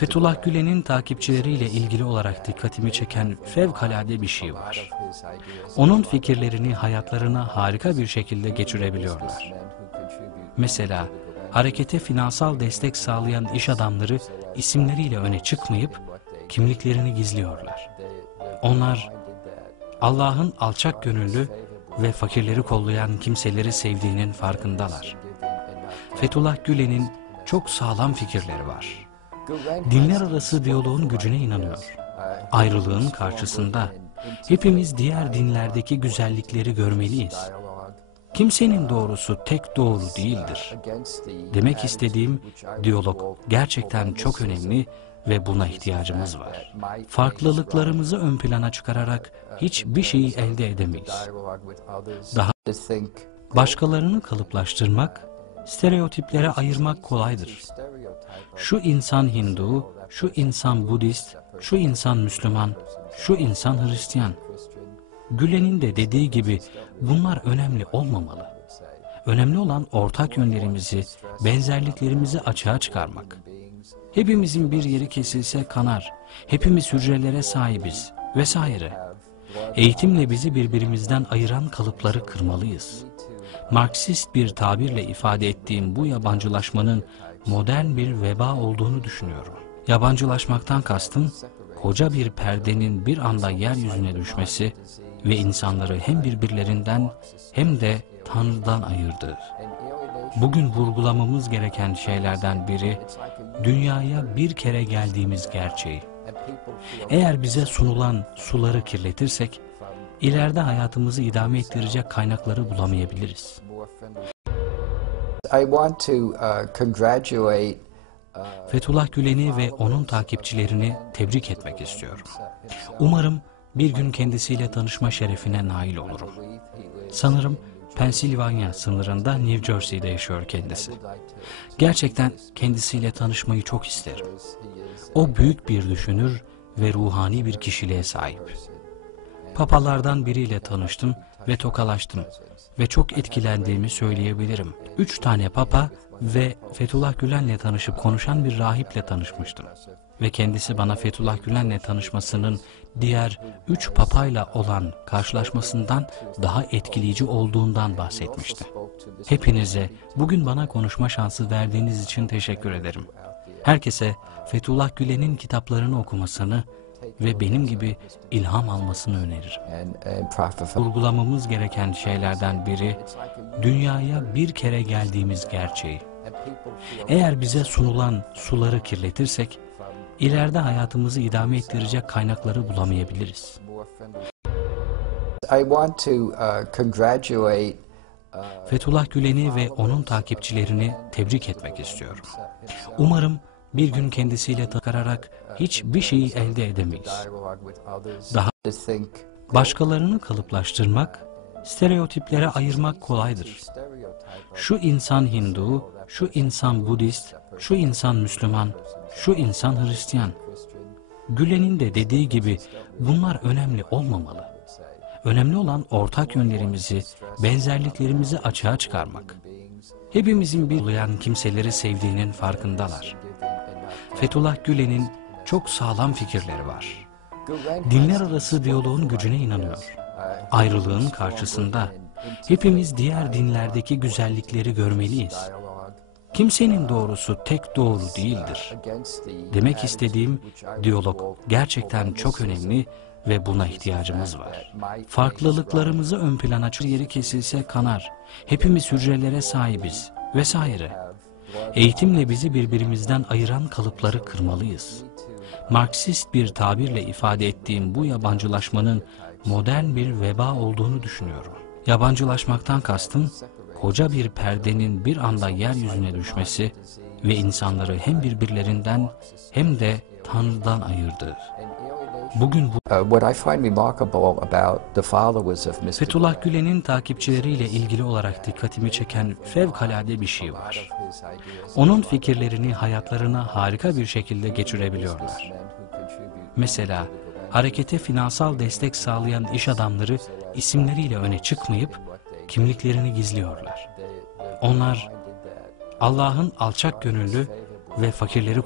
Fethullah Gülen'in takipçileriyle ilgili olarak dikkatimi çeken fevkalade bir şey var. Onun fikirlerini hayatlarına harika bir şekilde geçirebiliyorlar. Mesela harekete finansal destek sağlayan iş adamları isimleriyle öne çıkmayıp kimliklerini gizliyorlar. Onlar Allah'ın alçak gönüllü ve fakirleri kollayan kimseleri sevdiğinin farkındalar. Fethullah Gülen'in çok sağlam fikirleri var. Dinler arası diyaloğun gücüne inanıyor. Ayrılığın karşısında hepimiz diğer dinlerdeki güzellikleri görmeliyiz. Kimsenin doğrusu tek doğru değildir. Demek istediğim diyalog gerçekten çok önemli ve buna ihtiyacımız var. Farklılıklarımızı ön plana çıkararak hiçbir şeyi elde edemeyiz. Daha başkalarını kalıplaştırmak, stereotiplere ayırmak kolaydır. Şu insan Hindu, şu insan Budist, şu insan Müslüman, şu insan Hristiyan. Gülen'in de dediği gibi bunlar önemli olmamalı. Önemli olan ortak yönlerimizi, benzerliklerimizi açığa çıkarmak. Hepimizin bir yeri kesilse kanar, hepimiz hücrelere sahibiz vesaire. Eğitimle bizi birbirimizden ayıran kalıpları kırmalıyız. Marksist bir tabirle ifade ettiğim bu yabancılaşmanın modern bir veba olduğunu düşünüyorum. Yabancılaşmaktan kastım, koca bir perdenin bir anda yeryüzüne düşmesi ve insanları hem birbirlerinden hem de Tanrı'dan ayırdığı. Bugün vurgulamamız gereken şeylerden biri, dünyaya bir kere geldiğimiz gerçeği. Eğer bize sunulan suları kirletirsek, ileride hayatımızı idame ettirecek kaynakları bulamayabiliriz. Uh, congratulate Fethullah Gülen'i ve onun takipçilerini tebrik etmek istiyorum. Umarım bir gün kendisiyle tanışma şerefine nail olurum. Sanırım Pensilvanya sınırında New Jersey'de yaşıyor kendisi. Gerçekten kendisiyle tanışmayı çok isterim. O büyük bir düşünür ve ruhani bir kişiliğe sahip. Papalardan biriyle tanıştım ve tokalaştım ve çok etkilendiğimi söyleyebilirim. Üç tane papa ve Fethullah Gülen'le tanışıp konuşan bir rahiple tanışmıştım. Ve kendisi bana Fethullah Gülen'le tanışmasının diğer üç papayla olan karşılaşmasından daha etkileyici olduğundan bahsetmişti. Hepinize bugün bana konuşma şansı verdiğiniz için teşekkür ederim. Herkese Fethullah Gülen'in kitaplarını okumasını ve benim gibi ilham almasını öneririm. Vurgulamamız gereken şeylerden biri, dünyaya bir kere geldiğimiz gerçeği. Eğer bize sunulan suları kirletirsek, ileride hayatımızı idame ettirecek kaynakları bulamayabiliriz. Uh, congratulate Fethullah Gülen'i ve onun takipçilerini tebrik etmek istiyorum. Umarım bir gün kendisiyle takararak hiçbir şeyi elde edemeyiz. Daha başkalarını kalıplaştırmak, stereotiplere ayırmak kolaydır. Şu insan Hindu, şu insan Budist, şu insan Müslüman, şu insan Hristiyan. Gülen'in de dediği gibi bunlar önemli olmamalı. Önemli olan ortak yönlerimizi, benzerliklerimizi açığa çıkarmak. Hepimizin bir ulayan kimseleri sevdiğinin farkındalar. Fethullah Gülen'in çok sağlam fikirleri var. Dinler arası diyaloğun gücüne inanıyor. Ayrılığın karşısında hepimiz diğer dinlerdeki güzellikleri görmeliyiz. Kimsenin doğrusu tek doğru değildir. Demek istediğim diyalog gerçekten çok önemli ve buna ihtiyacımız var. Farklılıklarımızı ön plana çıkar yeri kesilse kanar. Hepimiz hücrelere sahibiz vesaire. Eğitimle bizi birbirimizden ayıran kalıpları kırmalıyız. Marksist bir tabirle ifade ettiğim bu yabancılaşmanın modern bir veba olduğunu düşünüyorum. Yabancılaşmaktan kastım, koca bir perdenin bir anda yeryüzüne düşmesi ve insanları hem birbirlerinden hem de Tanrı'dan ayırdığı. Bugün bu. Fethullah Gülen'in takipçileriyle ilgili olarak dikkatimi çeken fevkalade bir şey var. Onun fikirlerini hayatlarına harika bir şekilde geçirebiliyorlar. Mesela harekete finansal destek sağlayan iş adamları isimleriyle öne çıkmayıp kimliklerini gizliyorlar. Onlar Allah'ın alçak gönüllü ve fakirleri